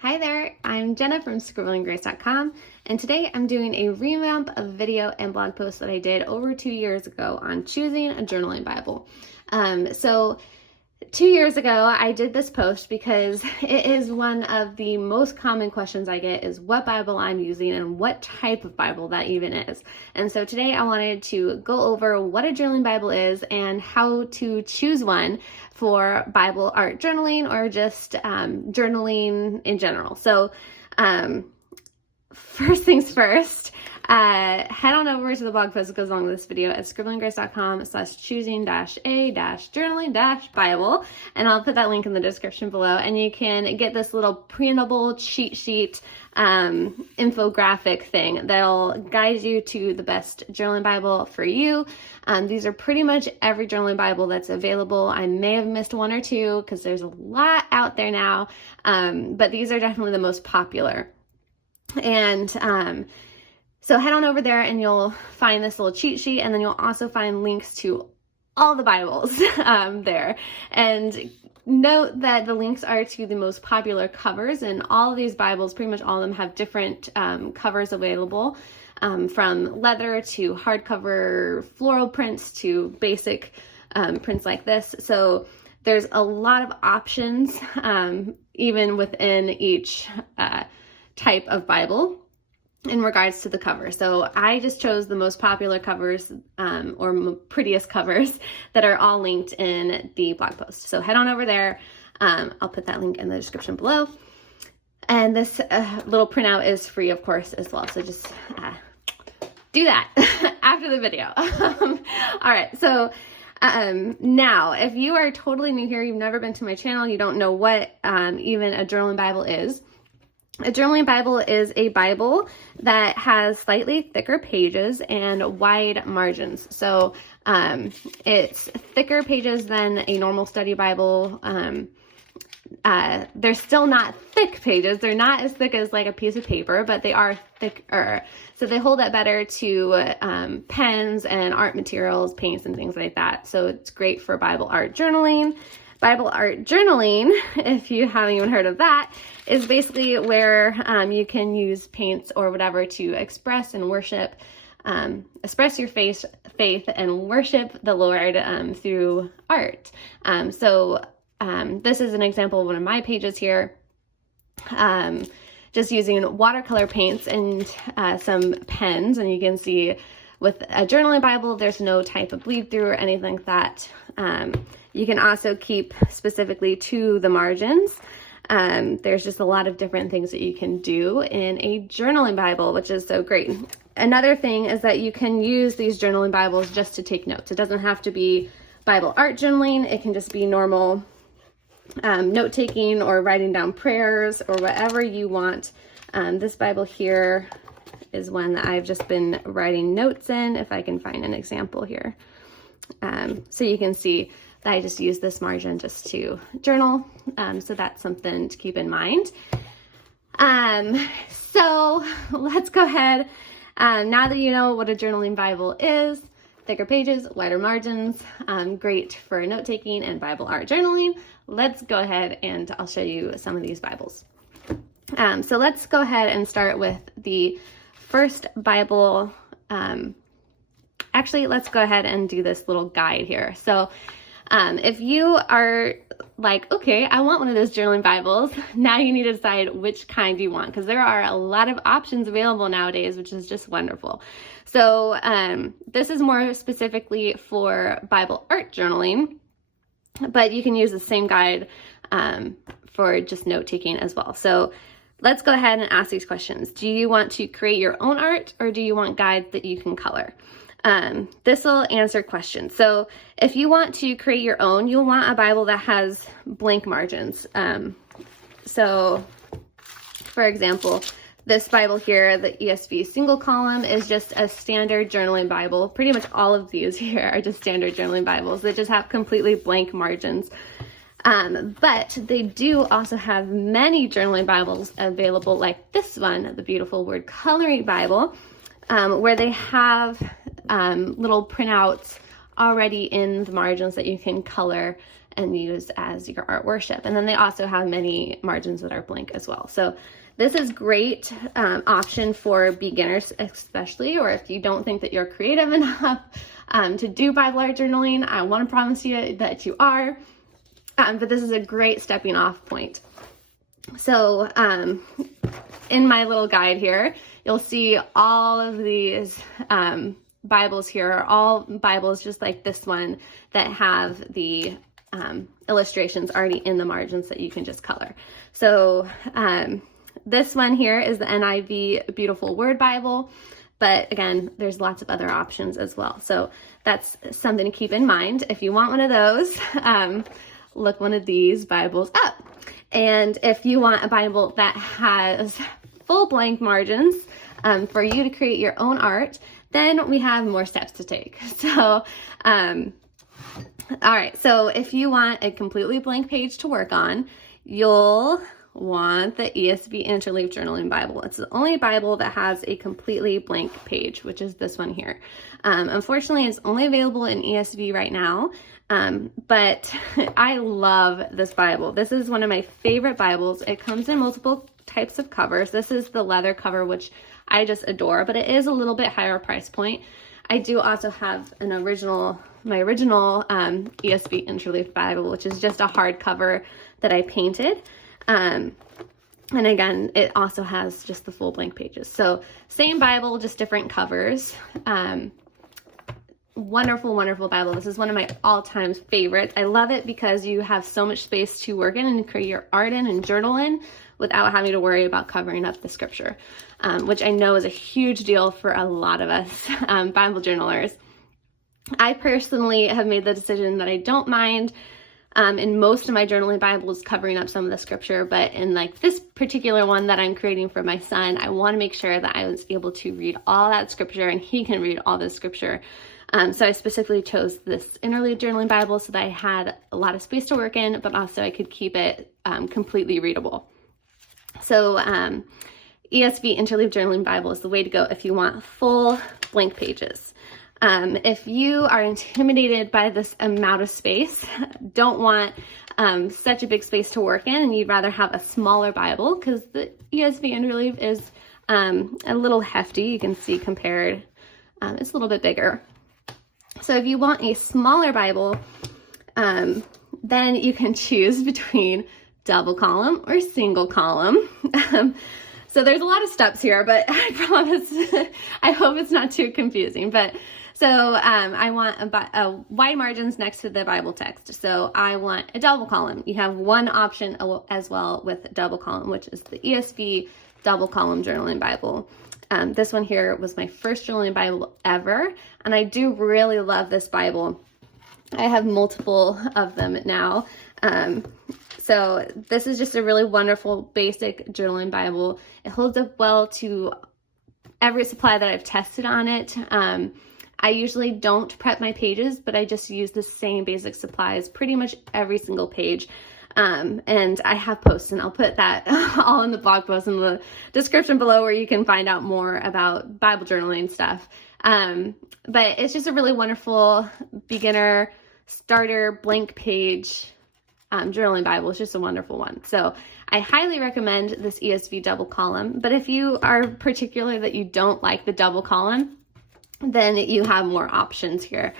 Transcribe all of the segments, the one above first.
Hi there, I'm Jenna from scribblinggrace.com, and today I'm doing a revamp of video and blog post that I did over 2 years ago on choosing a journaling Bible. So 2 years ago, I did this post because it is one of the most common questions I get is what Bible I'm using and what type of Bible that even is. And so today I wanted to go over what a journaling Bible is and how to choose one for Bible art journaling or just journaling in general. So first things first, head on over to the blog post that goes along with this video at scribbling.grace.com/choosing-a-journaling-bible, and I'll put that link in the description below, and you can get this little printable cheat sheet infographic thing that'll guide you to the best journaling Bible for you. These are pretty much every journaling Bible that's available. I may have missed one or two because there's a lot out there now, but these are definitely the most popular. And so head on over there and you'll find this little cheat sheet, and then you'll also find links to all the Bibles there. And note that the links are to the most popular covers, and all of these Bibles, pretty much all of them, have different covers available, from leather to hardcover floral prints to basic prints like this. So there's a lot of options even within each type of Bible in regards to the cover. So I just chose the most popular covers or prettiest covers that are all linked in the blog post. So head on over there. I'll put that link in the description below. And this little printout is free, of course, as well. So just do that after the video. All right. So now, if you are totally new here, you've never been to my channel, you don't know what even a journaling Bible is. A journaling Bible is a Bible that has slightly thicker pages and wide margins. So it's thicker pages than a normal study Bible. They're still not thick pages. They're not as thick as like a piece of paper, but they are thicker. So they hold up better to pens and art materials, paints, and things like that. So it's great for Bible art journaling. Bible art journaling, if you haven't even heard of that, is basically where you can use paints or whatever to express and worship, express your faith and worship the Lord through art. So this is an example of one of my pages here, just using watercolor paints and some pens, and you can see with a journaling Bible, there's no type of bleed through or anything like that. You can also keep specifically to the margins. There's just a lot of different things that you can do in a journaling Bible, which is so great. Another thing is that you can use these journaling Bibles just to take notes. It doesn't have to be Bible art journaling. It can just be normal note-taking or writing down prayers or whatever you want. This Bible here is one that I've just been writing notes in, if I can find an example here. So you can see that I just use this margin just to journal. So that's something to keep in mind. So let's go ahead. Now that you know what a journaling Bible is, thicker pages, wider margins, great for note-taking and Bible art journaling, let's go ahead and I'll show you some of these Bibles. So let's go ahead and start with the first Bible. Actually, let's go ahead and do this little guide here. So if you are like, okay, I want one of those journaling Bibles, now you need to decide which kind you want, because there are a lot of options available nowadays, which is just wonderful. So this is more specifically for Bible art journaling, but you can use the same guide for just note-taking as well. So let's go ahead and ask these questions. Do you want to create your own art, or do you want guides that you can color? This will answer questions. So if you want to create your own, you'll want a Bible that has blank margins. So for example, this Bible here, the ESV single column, is just a standard journaling Bible. Pretty much all of these here are just standard journaling Bibles that just have completely blank margins. But they do also have many journaling Bibles available, like this one, the beautiful word coloring Bible, where they have little printouts already in the margins that you can color and use as your art worship. And then they also have many margins that are blank as well. So this is great option for beginners especially, or if you don't think that you're creative enough to do Bible art journaling. I want to promise you that you are, but this is a great stepping off point. So in my little guide here, you'll see all of these Bibles here are all Bibles just like this one that have the illustrations already in the margins that you can just color. So this one here is the NIV Beautiful Word Bible, but again, there's lots of other options as well. So that's something to keep in mind. If you want one of those, look one of these Bibles up. And if you want a Bible that has full blank margins for you to create your own art, then we have more steps to take. So, all right, so if you want a completely blank page to work on, you'll want the ESV Interleaf Journaling Bible. It's the only Bible that has a completely blank page, which is this one here. Unfortunately, it's only available in ESV right now, but I love this Bible. This is one of my favorite Bibles. It comes in multiple types of covers. This is the leather cover, which I just adore, but it is a little bit higher price point. I do also have my original ESV Interleaf Bible, which is just a hardcover that I painted. And again, it also has just the full blank pages. So same Bible, just different covers. Wonderful, wonderful Bible. This is one of my all-time favorites. I love it because you have so much space to work in and create your art in and journal in without having to worry about covering up the scripture, which I know is a huge deal for a lot of us Bible journalers. I personally have made the decision that I don't mind in most of my journaling Bibles covering up some of the scripture, but in like this particular one that I'm creating for my son, I want to make sure that I was able to read all that scripture and he can read all the scripture. So I specifically chose this Interleaf Journaling Bible so that I had a lot of space to work in, but also I could keep it completely readable. So ESV Interleaf Journaling Bible is the way to go if you want full blank pages. If you are intimidated by this amount of space, don't want such a big space to work in, and you'd rather have a smaller Bible, because the ESV Interleaf is a little hefty. You can see compared, it's a little bit bigger. So if you want a smaller Bible, then you can choose between double column or single column. So there's a lot of steps here, but I promise, I hope it's not too confusing. But so I want a wide margins next to the Bible text. So I want a double column. You have one option as well with double column, which is the ESV Double Column Journaling Bible. This one here was my first journaling Bible ever, and I do really love this Bible. I have multiple of them now. So this is just a really wonderful basic journaling Bible. It holds up well to every supply that I've tested on it. I usually don't prep my pages, but I just use the same basic supplies pretty much every single page. And I have posts, and I'll put that all in the blog post in the description below where you can find out more about Bible journaling stuff. But it's just a really wonderful beginner starter blank page journaling Bible. It's just a wonderful one. So I highly recommend this ESV double column, but if you are particular that you don't like the double column, then you have more options here.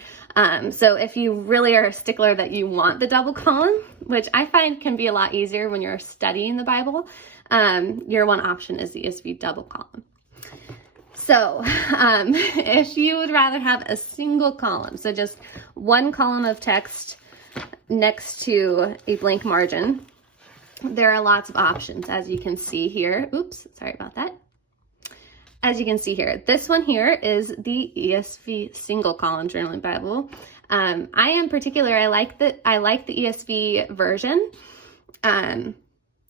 So if you really are a stickler that you want the double column, which I find can be a lot easier when you're studying the Bible, your one option is the ESV double column. So if you would rather have a single column, so just one column of text next to a blank margin, there are lots of options, as you can see here. Oops, sorry about that. As you can see here, this one here is the ESV single column journaling Bible. I am particular, I like the ESV version.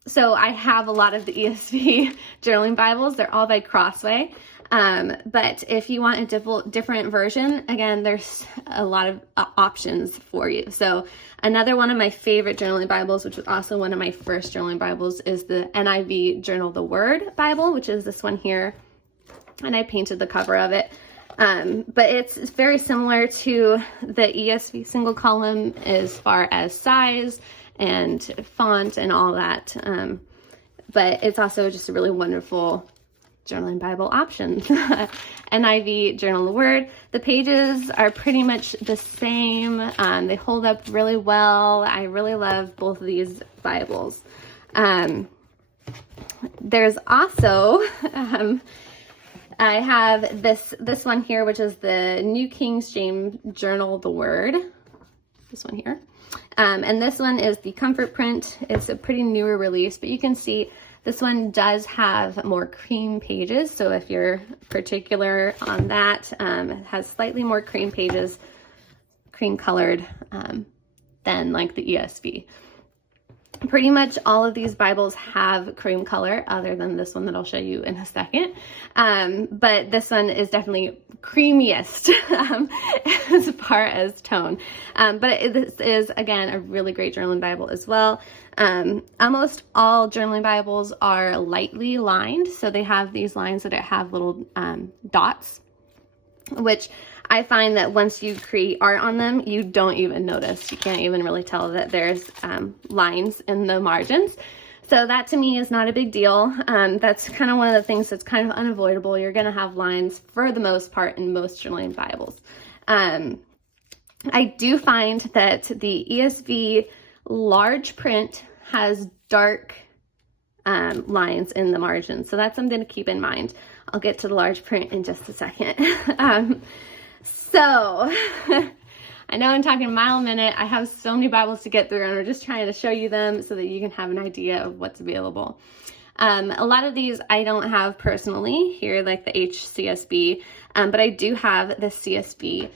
So I have a lot of the ESV journaling Bibles. They're all by Crossway. But if you want a different version, again, there's a lot of options for you. So another one of my favorite journaling Bibles, which was also one of my first journaling Bibles, is the NIV Journal the Word Bible, which is this one here. And I painted the cover of it. But it's very similar to the ESV single column as far as size and font and all that. But it's also just a really wonderful journaling Bible option. NIV, Journal the Word. The pages are pretty much the same. They hold up really well. I really love both of these Bibles. There's also, I have this one here, which is the New King James Journal the Word. This one here. And this one is the comfort print. It's a pretty newer release, but you can see this one does have more cream pages. So if you're particular on that, it has slightly more cream pages, cream colored, than like the ESV. Pretty much all of these Bibles have cream color, other than this one that I'll show you in a second. But this one is definitely creamiest as far as tone. But this is, again, a really great journaling Bible as well. Almost all journaling Bibles are lightly lined. So they have these lines that have little dots, which I find that once you create art on them, you don't even notice. You can't even really tell that there's lines in the margins. So that to me is not a big deal. That's kind of one of the things that's kind of unavoidable. You're going to have lines for the most part in most journaling Bibles. I do find that the ESV large print has dark lines in the margins. So that's something to keep in mind. I'll get to the large print in just a second. So, I know I'm talking a mile a minute. I have so many Bibles to get through, and I'm just trying to show you them so that you can have an idea of what's available. A lot of these I don't have personally here, like the HCSB, but I do have the CSB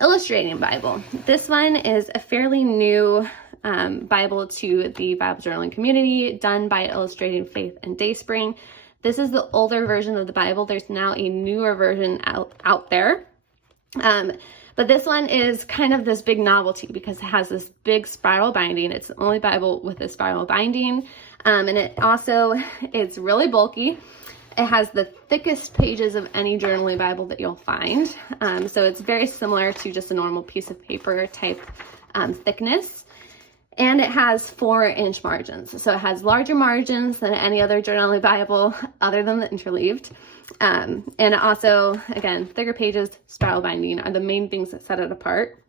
Illustrating Bible. This one is a fairly new Bible to the Bible journaling community, done by Illustrating Faith and Dayspring. This is the older version of the Bible. There's now a newer version out there. But this one is kind of this big novelty because it has this big spiral binding. It's the only Bible with a spiral binding. And it's really bulky. It has the thickest pages of any journaling Bible that you'll find. So it's very similar to just a normal piece of paper type thickness. And it has 4-inch margins. So it has larger margins than any other journaling Bible other than the interleaved. And it also, again, thicker pages, spiral binding are the main things that set it apart.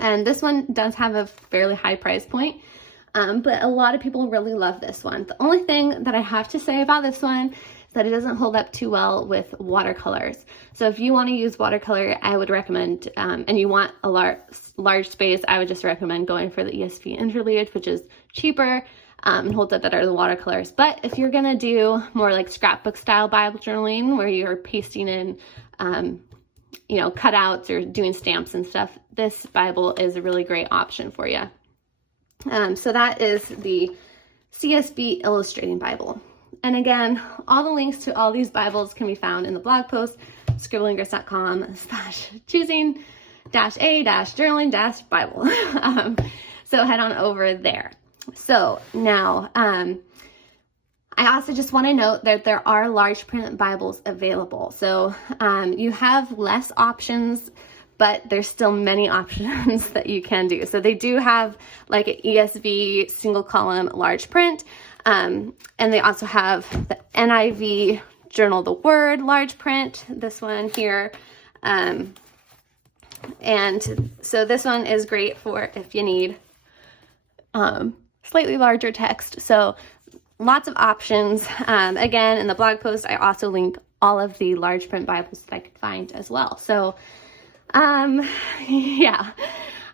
And this one does have a fairly high price point, but a lot of people really love this one. The only thing that I have to say about this one is that it doesn't hold up too well with watercolors. So if you want to use watercolor, I would recommend, and you want a large space, I would just recommend going for the ESV interleaved, which is cheaper and holds up better than watercolors. But if you're gonna do more like scrapbook style Bible journaling where you're pasting in, cutouts or doing stamps and stuff, this Bible is a really great option for you. So that is the CSB Illustrating Bible. And again, all the links to all these Bibles can be found in the blog post, scribbling-a-journaling-bible. So head on over there. So now, I also just want to note that there are large print Bibles available. So you have less options, but there's still many options that you can do. So they do have like an ESV single column large print, and they also have the NIV Journal the Word large print, this one here. And so this one is great for if you need slightly larger text. So lots of options. Again, in the blog post, I also link all of the large print Bibles that I could find as well. So, yeah,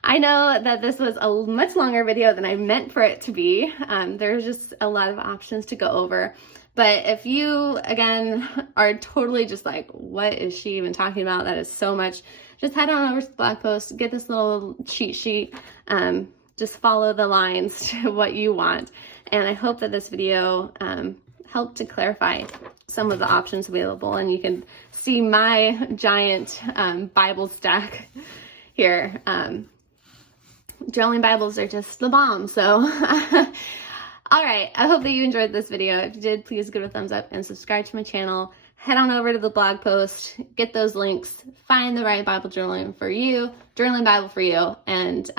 I know that this was a much longer video than I meant for it to be. There's just a lot of options to go over. But if you, again, are totally just like, what is she even talking about? That is so much. Just head on over to the blog post, get this little cheat sheet, just follow the lines to what you want. And I hope that this video helped to clarify some of the options available, and you can see my giant Bible stack here. Journaling Bibles are just the bomb. So, all right, I hope that you enjoyed this video. If you did, please give it a thumbs up and subscribe to my channel. head on over to the blog post, get those links, find the right Bible journaling Bible for you, and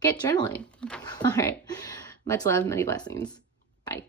get journaling. All right. Much love, many blessings. Bye.